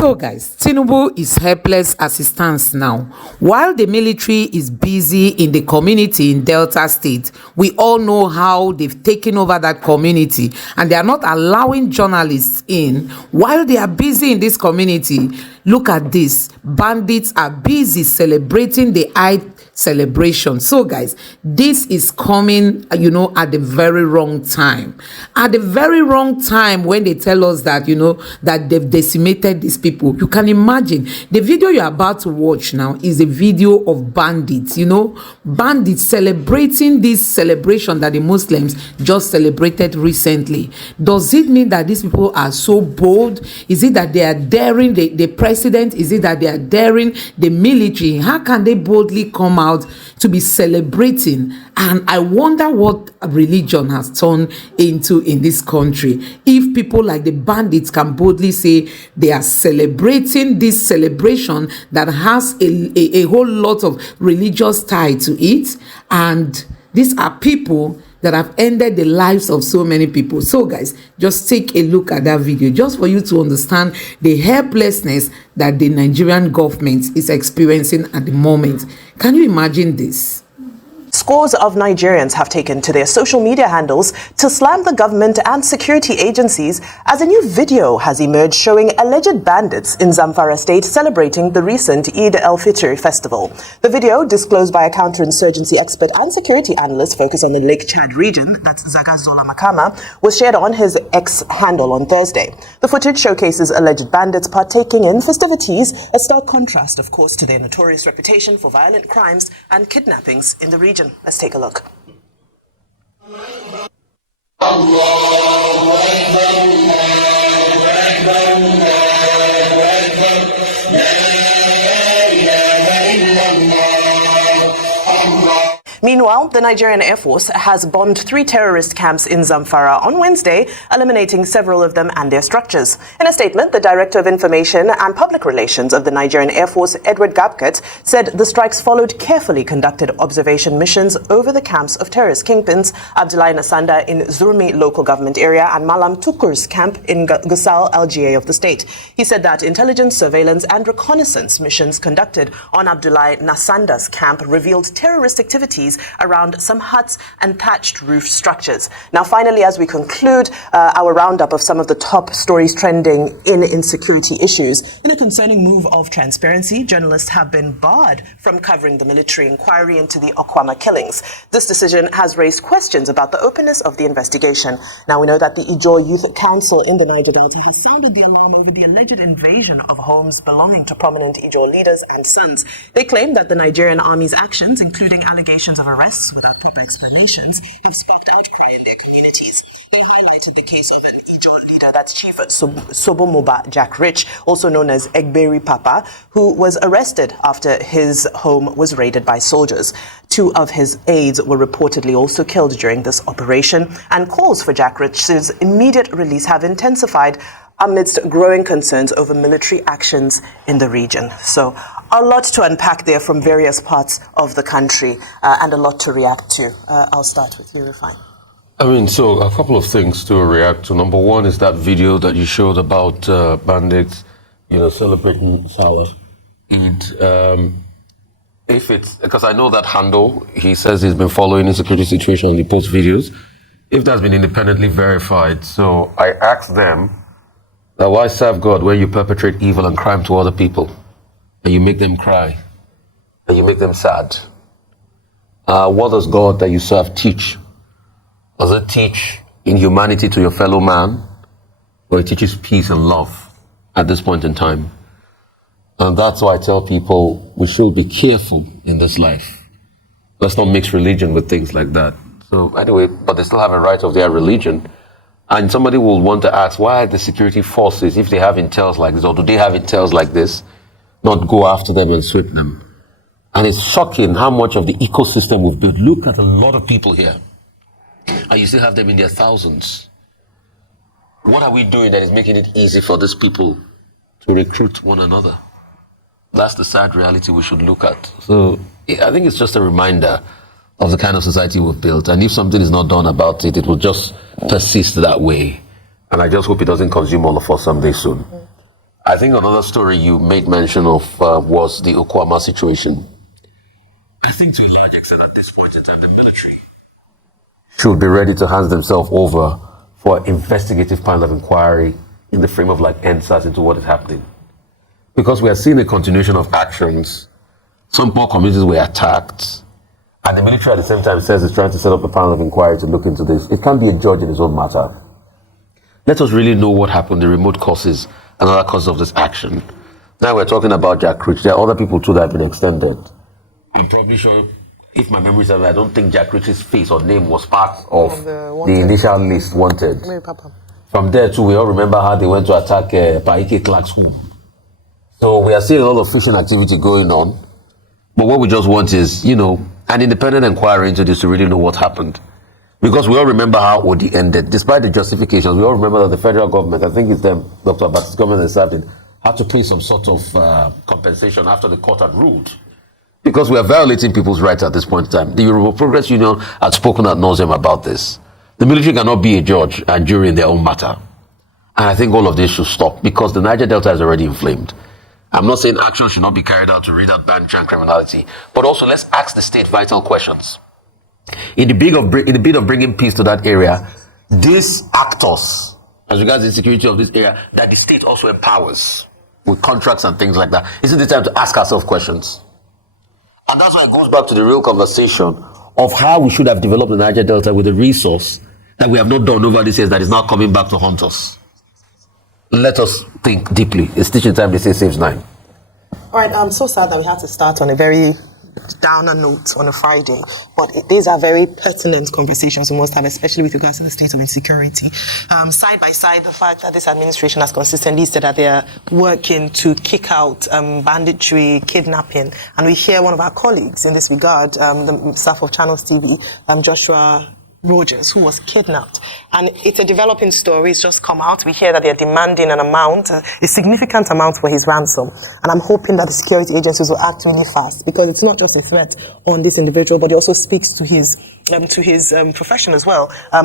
So guys, Tinubu is helpless as he stands now. While the military is busy in the community in Delta State, we all know how they've taken over that community and they are not allowing journalists in. While they are busy in this community, look at this. Bandits are busy celebrating the Eid celebration. So guys, this is coming, at the very wrong time. At the very wrong time when they tell us that, that they've decimated these people. You can imagine the video you're about to watch now is a video of bandits, bandits celebrating this celebration that the Muslims just celebrated recently. Does it mean that these people are so bold? Is it that they are daring the president? Is it that they are daring the military? How can they boldly come out to be celebrating? And I wonder what religion has turned into in this country. If people like the bandits can boldly say they are celebrating this celebration that has a whole lot of religious tie to it, and these are people that have ended the lives of so many people. So guys, just take a look at that video just for you to understand the helplessness that the Nigerian government is experiencing at the moment. Can you imagine this? Scores of Nigerians have taken to their social media handles to slam the government and security agencies as a new video has emerged showing alleged bandits in Zamfara state celebrating the recent EIDEL-FITR festival. The video, disclosed by a counterinsurgency expert and security analyst focused on the Lake Chad region, that's Okama, was shared on his X handle on Thursday. The footage showcases alleged bandits partaking in festivities, a stark contrast, of course, to their notorious reputation for violent crimes and kidnappings in the region. Let's take a look. Meanwhile, the Nigerian Air Force has bombed 3 terrorist camps in Zamfara on Wednesday, eliminating several of them and their structures. In a statement, the Director of Information and Public Relations of the Nigerian Air Force, Edward Gabkat, said the strikes followed carefully conducted observation missions over the camps of terrorist kingpins Abdullahi Nasanda in Zurmi local government area and Malam Tukur's camp in Gusau, LGA of the state. He said that intelligence, surveillance and reconnaissance missions conducted on Abdullahi Nasanda's camp revealed terrorist activities around some huts and thatched roof structures. Now, finally, as we conclude our roundup of some of the top stories trending in insecurity issues, in a concerning move of transparency, journalists have been barred from covering the military inquiry into the Okama killings. This decision has raised questions about the openness of the investigation. Now, we know that the Ijaw Youth Council in the Niger Delta has sounded the alarm over the alleged invasion of homes belonging to prominent Ijaw leaders and sons. They claim that the Nigerian Army's actions, including allegations of arrests without proper explanations, have sparked outcry in their communities. They highlighted the case of an Ijaw leader, that's Chief Sobomoba Jack Rich, also known as Egberi Papa, who was arrested after his home was raided by soldiers. 2 of his aides were reportedly also killed during this operation, and calls for Jack Rich's immediate release have intensified amidst growing concerns over military actions in the region. So a lot to unpack there from various parts of the country and a lot to react to. I'll start with you, Rufai. So a couple of things to react to. Number one is that video that you showed about bandits, celebrating Salah. And if it's, because I know that handle, he says he's been following the security situation and he posts videos. If that's been independently verified, so I asked them, why serve God when you perpetrate evil and crime to other people? And you make them cry, and you make them sad. What does God that you serve teach? Does it teach inhumanity to your fellow man, or it teaches peace and love at this point in time? And that's why I tell people we should be careful in this life. Let's not mix religion with things like that. So anyway, but they still have a right of their religion. And somebody will want to ask, why the security forces, if they have intels like this, or do they have intels like this, not go after them and sweep them? And it's shocking how much of the ecosystem we've built. Look at a lot of people here, and you still have them in their thousands. What are we doing that is making it easy for these people to recruit one another? That's the sad reality we should look at. So I think it's just a reminder of the kind of society we've built. And if something is not done about it, it will just persist that way. And I just hope it doesn't consume all of us someday soon. I think another story you made mention of was the Okama situation. I think to a large extent at this point in time, the military should be ready to hand themselves over for an investigative panel of inquiry in the frame of like NSAS into what is happening. Because we are seeing a continuation of actions. Some poor communities were attacked, and the military at the same time says it's trying to set up a panel of inquiry to look into this. It can't be a judge in its own matter. Let us really know what happened, the remote causes and other causes of this action. Now we're talking about Jack Rich. There are other people too that have been extended. I'm probably sure, if my memory serves, I don't think Jack Rich's face or name was part of the initial list wanted. From there too, we all remember how they went to attack Paike Clark's home. So we are seeing a lot of fishing activity going on. But what we just want is, an independent inquiry into this to really know what happened. Because we all remember how Odi ended. Despite the justifications, we all remember that the federal government, I think it's them, Dr. Abbas's government that served in, had to pay some sort of compensation after the court had ruled. Because we are violating people's rights at this point in time. The Yoruba Progress Union had spoken ad nauseum about this. The military cannot be a judge and jury in their own matter. And I think all of this should stop because the Niger Delta is already inflamed. I'm not saying action should not be carried out to rid out banditry and criminality, but also let's ask the state vital questions. In the bid of bringing peace to that area, these actors, as regards the security of this area, that the state also empowers with contracts and things like that, isn't the time to ask ourselves questions? And that's why it goes back to the real conversation of how we should have developed the Niger Delta with a resource that we have not done over these years that is now coming back to haunt us. Let us think deeply. It's teaching time, they say saves 9. All right, I'm so sad that we had to start on a very downer note on a Friday, but these are very pertinent conversations we must have, especially with regards to the state of insecurity. Side by side, the fact that this administration has consistently said that they are working to kick out banditry, kidnapping, and we hear one of our colleagues in this regard, the staff of Channels TV, Joshua Rogers, who was kidnapped. And it's a developing story. It's just come out. We hear that they're demanding an amount, a significant amount for his ransom. And I'm hoping that the security agencies will act really fast because it's not just a threat on this individual, but it also speaks to his profession as well. I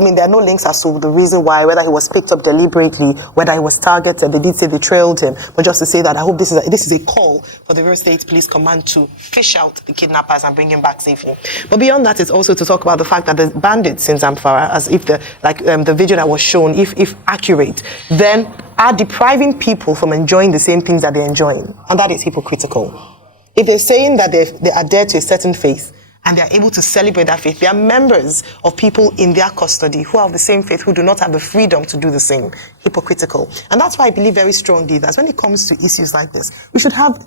mean, there are no links as to the reason why, whether he was picked up deliberately, whether he was targeted. They did say they trailed him, but just to say that I hope this is a call for the River State Police Command to fish out the kidnappers and bring him back safely. But beyond that, it's also to talk about the fact that the bandits in ZAMFARA, as if the video that was shown, if accurate, then are depriving people from enjoying the same things that they're enjoying, and that is hypocritical. If they're saying that they adhere to a certain faith, and they are able to celebrate that faith, they are members of people in their custody who have the same faith, who do not have the freedom to do the same. Hypocritical. And that's why I believe very strongly that when it comes to issues like this, we should have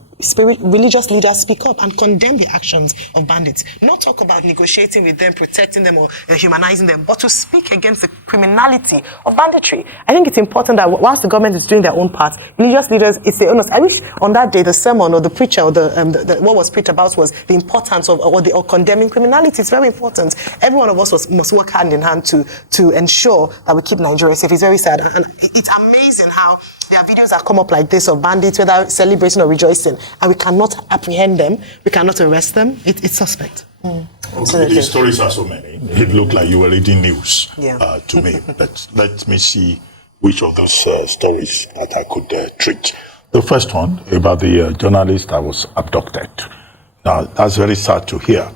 religious leaders speak up and condemn the actions of bandits. Not talk about negotiating with them, protecting them, or humanizing them, but to speak against the criminality of banditry. I think it's important that whilst the government is doing their own part, religious leaders, it's their own. I wish on that day the sermon or the preacher or what was preached about was the importance of or condemning criminality. It's very important. Every one of us must work hand in hand to ensure that we keep Nigeria safe. It's very sad. And it's amazing how there are videos that come up like this of bandits, whether celebrating or rejoicing, and we cannot apprehend them, we cannot arrest them. It's suspect. Okay, these stories are so many. It looked like you were reading news to me. But let me see which of those stories that I could treat. The first one about the journalist that was abducted. Now, that's very sad to hear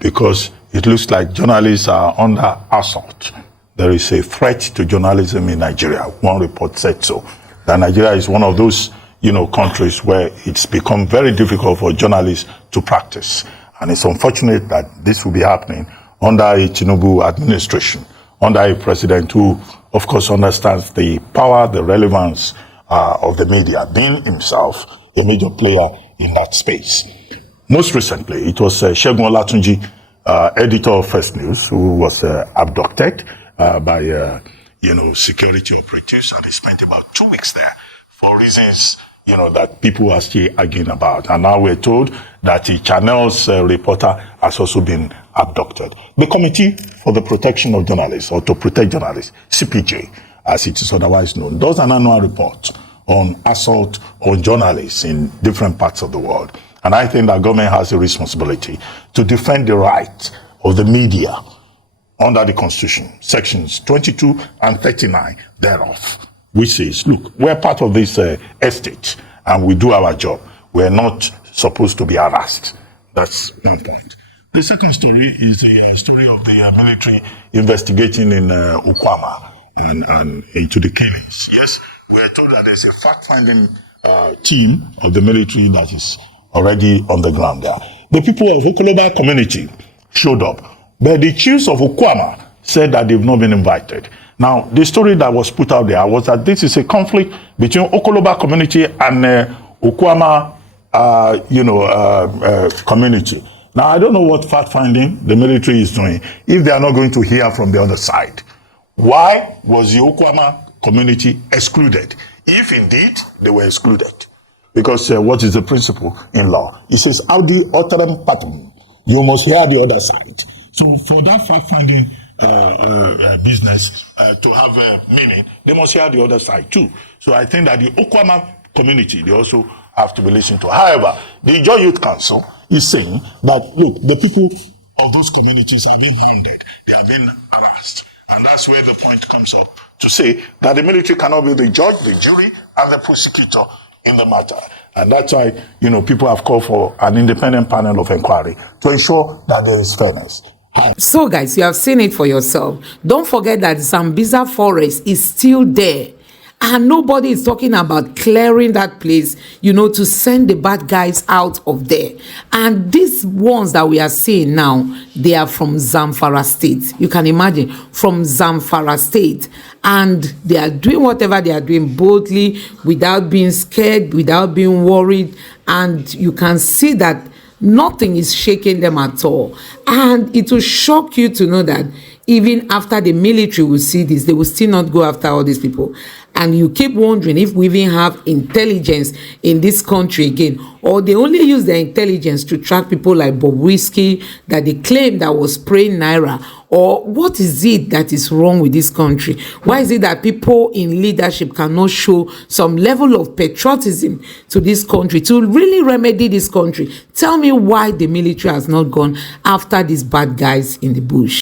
because it looks like journalists are under assault. There is a threat to journalism in Nigeria. One report said so. That Nigeria is one of those, countries where it's become very difficult for journalists to practice. And it's unfortunate that this will be happening under a Tinubu administration, under a president who, of course, understands the power, the relevance of the media, being himself a major player in that space. Most recently, it was Segun Olatunji, editor of First News, who was abducted by security operatives, and he spent about 2 weeks there for reasons that people are still arguing about. And now we're told that the Channel's reporter has also been abducted. The Committee for the Protection of Journalists, or to Protect Journalists, CPJ, as it is otherwise known, does an annual report on assault on journalists in different parts of the world. And I think that government has a responsibility to defend the right of the media under the Constitution, sections 22 and 39 thereof. which says, look, we're part of this estate and we do our job. We're not supposed to be harassed. That's one point. The second story is the story of the military investigating in Okama and into the killings. Yes, we're told that there's a fact-finding team of the military that is already on the ground there. The people of Okoloba community showed up, but the chiefs of Okama said that they've not been invited. Now, the story that was put out there was that this is a conflict between Okoloba community and Okama, community. Now, I don't know what fact-finding the military is doing if they are not going to hear from the other side. Why was the Okama community excluded, if indeed they were excluded? Because what is the principle in law? It says, audi alteram patum. You must hear the other side. So for that fact-finding business to have meaning, they must hear the other side too. So I think that the Okama community, they also have to be listened to. However, the Joy Youth Council is saying that, look, the people of those communities have been wounded. They have been harassed. And that's where the point comes up to say that the military cannot be the judge, the jury, and the prosecutor in the matter. And that's why, people have called for an independent panel of inquiry to ensure that there is fairness. So, guys, you have seen it for yourself. Don't forget that Zambiza forest is still there. And nobody is talking about clearing that place, to send the bad guys out of there. And these ones that we are seeing now, they are from Zamfara state. You can imagine, from Zamfara state. And they are doing whatever they are doing boldly, without being scared, without being worried. And you can see that nothing is shaking them at all. And it will shock you to know that even after the military will see this, they will still not go after all these people. And you keep wondering if we even have intelligence in this country again, or they only use their intelligence to track people like Bobrisky that they claim that was spraying Naira. Or what is it that is wrong with this country? Why is it that people in leadership cannot show some level of patriotism to this country to really remedy this country? Tell me why the military has not gone after these bad guys in the bush.